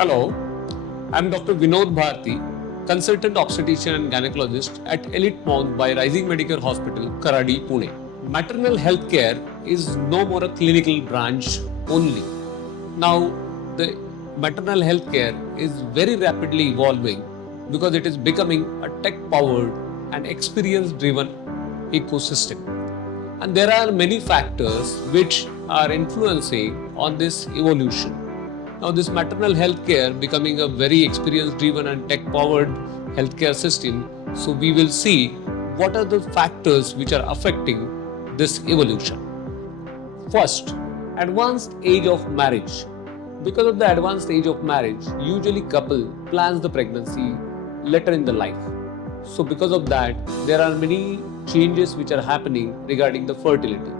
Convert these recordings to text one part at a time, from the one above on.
Hello, I'm Dr. Vinoad Bharrati, Consultant Obstetrician and Gynecologist at Elite Momz by Rising Medicare Hospital, Karadi, Pune. Maternal healthcare is no more a clinical branch only. Now, the maternal healthcare is very rapidly evolving because it is becoming a tech-powered and experience-driven ecosystem. And there are many factors which are influencing on this evolution. Now, this maternal healthcare becoming a very experience-driven and tech-powered healthcare system. So, we will see what are the factors which are affecting this evolution. First, advanced age of marriage. Because of the advanced age of marriage, usually couple plans the pregnancy later in the life. So because of that, there are many changes which are happening regarding the fertility.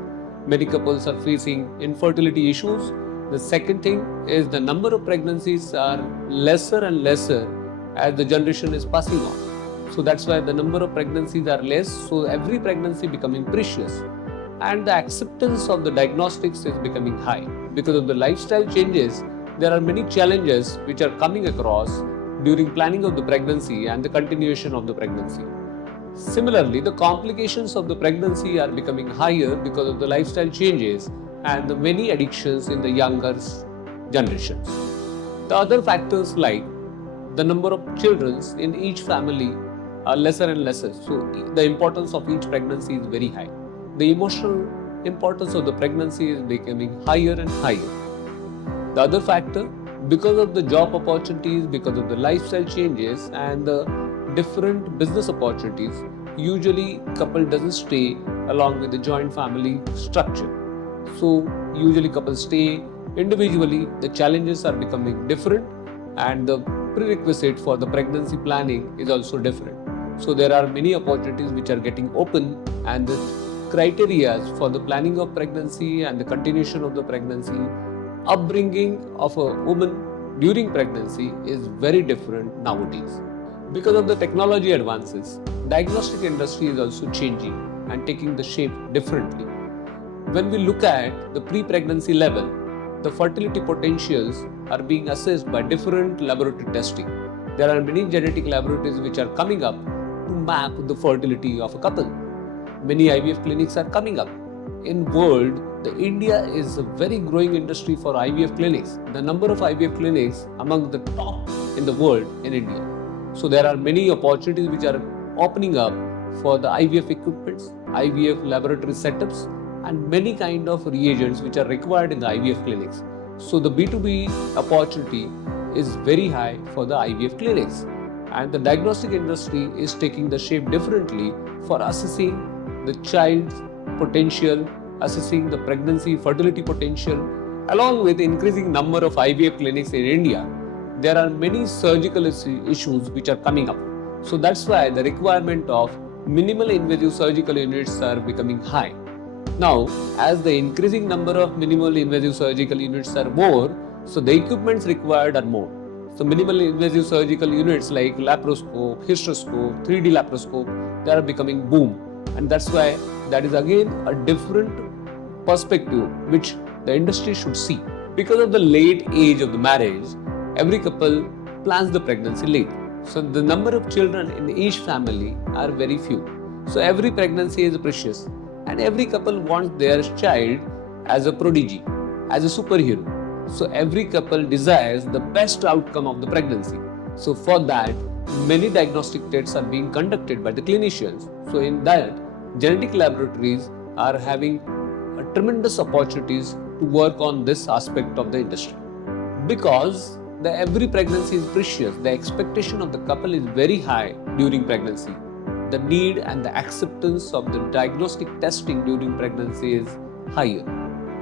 Many couples are facing infertility issues. The second thing is the number of pregnancies are lesser and lesser as the generation is passing on. So that's why the number of pregnancies are less. So every pregnancy becoming precious. And the acceptance of the diagnostics is becoming high. Because of the lifestyle changes, there are many challenges which are coming across during planning of the pregnancy and the continuation of the pregnancy. Similarly, the complications of the pregnancy are becoming higher because of the lifestyle changes and the many addictions in the younger generations. The other factors like the number of children in each family are lesser and lesser. So the importance of each pregnancy is very high. The emotional importance of the pregnancy is becoming higher and higher. The other factor, because of the job opportunities, because of the lifestyle changes and the different business opportunities, usually couple doesn't stay along with the joint family structure. So usually couples stay individually. The challenges are becoming different and the prerequisite for the pregnancy planning is also different. So there are many opportunities which are getting open and the criteria for the planning of pregnancy and the continuation of the pregnancy, upbringing of a woman during pregnancy is very different nowadays. Because of the technology advances, diagnostic industry is also changing and taking the shape differently. When we look at the pre-pregnancy level, the fertility potentials are being assessed by different laboratory testing. There are many genetic laboratories which are coming up to map the fertility of a couple. Many IVF clinics are coming up. In world, India is a very growing industry for IVF clinics. The number of IVF clinics among the top in the world in India. So there are many opportunities which are opening up for the IVF equipments, IVF laboratory setups, and many kind of reagents which are required in the IVF clinics. So the B2B opportunity is very high for the IVF clinics. And the diagnostic industry is taking the shape differently for assessing the child's potential, assessing the pregnancy fertility potential. Along with increasing number of IVF clinics in India, there are many surgical issues which are coming up. So that's why the requirement of minimal invasive surgical units are becoming high. Now, as the increasing number of minimal invasive surgical units are more, so the equipments required are more. So minimal invasive surgical units like laparoscope, hysteroscope, 3D laparoscope, they are becoming boom. And that's why that is again a different perspective which the industry should see. Because of the late age of the marriage, every couple plans the pregnancy late. So the number of children in each family are very few. So every pregnancy is precious and every couple wants their child as a prodigy, as a superhero. So every couple desires the best outcome of the pregnancy. So for that, many diagnostic tests are being conducted by the clinicians. So in that, genetic laboratories are having tremendous opportunities to work on this aspect of the industry. Because every pregnancy is precious, the expectation of the couple is very high during pregnancy. The need and the acceptance of the diagnostic testing during pregnancy is higher.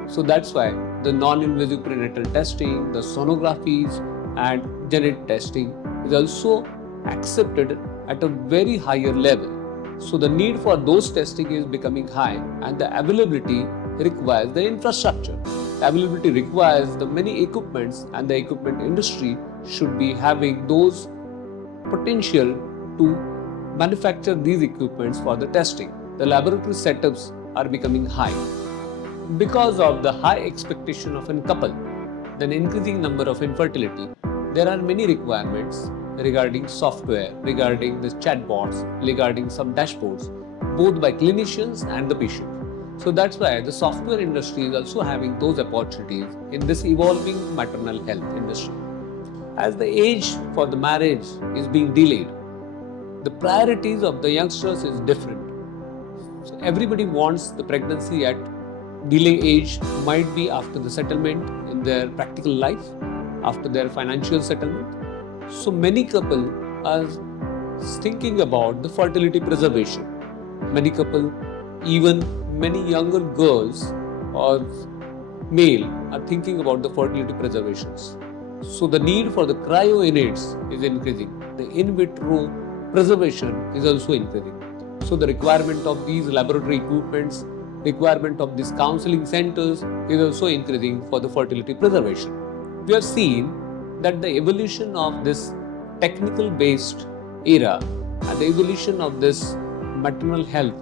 So that's why the non-invasive prenatal testing, the sonographies and genetic testing is also accepted at a very higher level. So the need for those testing is becoming high and the availability requires the infrastructure. The availability requires the many equipments and the equipment industry should be having those potential to manufacture these equipments for the testing. The laboratory setups are becoming high. Because of the high expectation of a couple, then increasing number of infertility, there are many requirements regarding software, regarding the chatbots, regarding some dashboards, both by clinicians and the patient. So that's why the software industry is also having those opportunities in this evolving maternal health industry. As the age for the marriage is being delayed, the priorities of the youngsters is different. So everybody wants the pregnancy at delay age, might be after the settlement in their practical life, after their financial settlement. So many couple are thinking about the fertility preservation. Many couple, even many younger girls or male are thinking about the fertility preservations. So the need for the cryo innate is increasing. The in vitro preservation is also increasing. So the requirement of these laboratory equipments, requirement of these counseling centers is also increasing for the fertility preservation. We have seen that the evolution of this technical based era and the evolution of this maternal health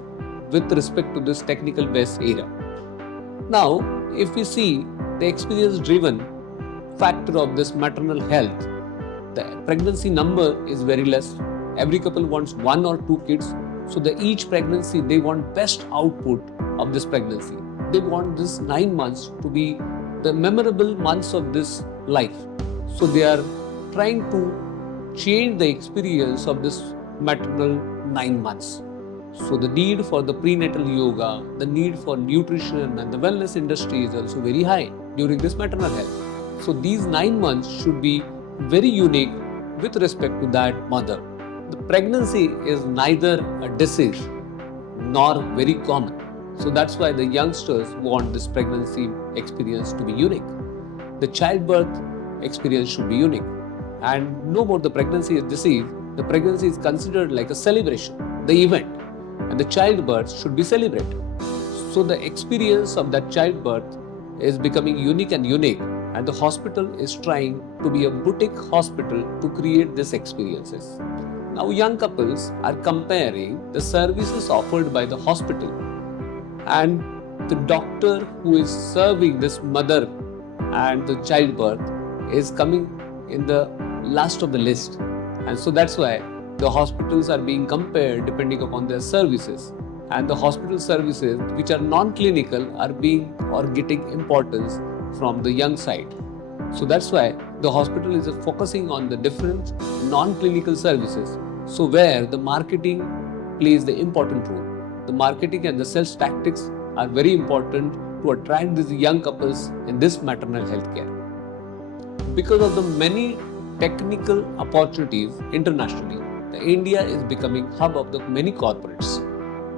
with respect to this technical based era. Now, if we see the experience driven factor of this maternal health, the pregnancy number is very less. Every couple wants 1 or 2 kids. So each pregnancy, they want best output of this pregnancy. They want this 9 months to be the memorable months of this life. So they are trying to change the experience of this maternal 9 months. So the need for the prenatal yoga, the need for nutrition and the wellness industry is also very high during this maternal health. So these 9 months should be very unique with respect to that mother. The pregnancy is neither a disease nor very common. So that's why the youngsters want this pregnancy experience to be unique. The childbirth experience should be unique. And no more the pregnancy is disease, the pregnancy is considered like a celebration, the event. And the childbirth should be celebrated. So the experience of that childbirth is becoming unique, and the hospital is trying to be a boutique hospital to create these experiences. Now young couples are comparing the services offered by the hospital and the doctor who is serving this mother and the childbirth is coming in the last of the list. And so that's why the hospitals are being compared depending upon their services, and the hospital services which are non-clinical are being or getting importance from the young side. So that's why the hospital is focusing on the different non-clinical services. So where the marketing plays the important role. The marketing and the sales tactics are very important to attract these young couples in this maternal health care. Because of the many technical opportunities internationally, India is becoming hub of the many corporates,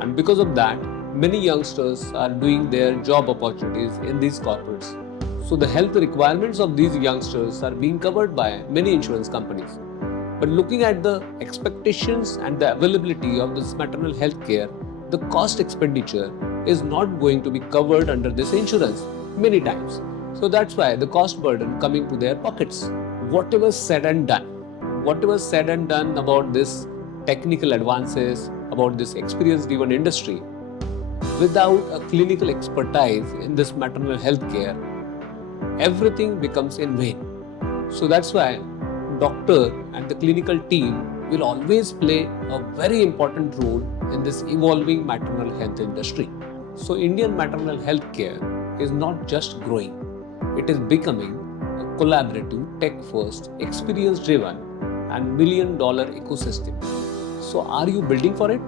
and because of that, many youngsters are doing their job opportunities in these corporates. So the health requirements of these youngsters are being covered by many insurance companies. But looking at the expectations and the availability of this maternal health care, the cost expenditure is not going to be covered under this insurance many times. So that's why the cost burden coming to their pockets. Whatever said and done about this technical advances, about this experience-driven industry, without a clinical expertise in this maternal health care, everything becomes in vain. So that's why doctor and the clinical team will always play a very important role in this evolving maternal health industry. So Indian maternal health care is not just growing, it is becoming a collaborative, tech-first, experience-driven and $1 million ecosystem. So are you building for it?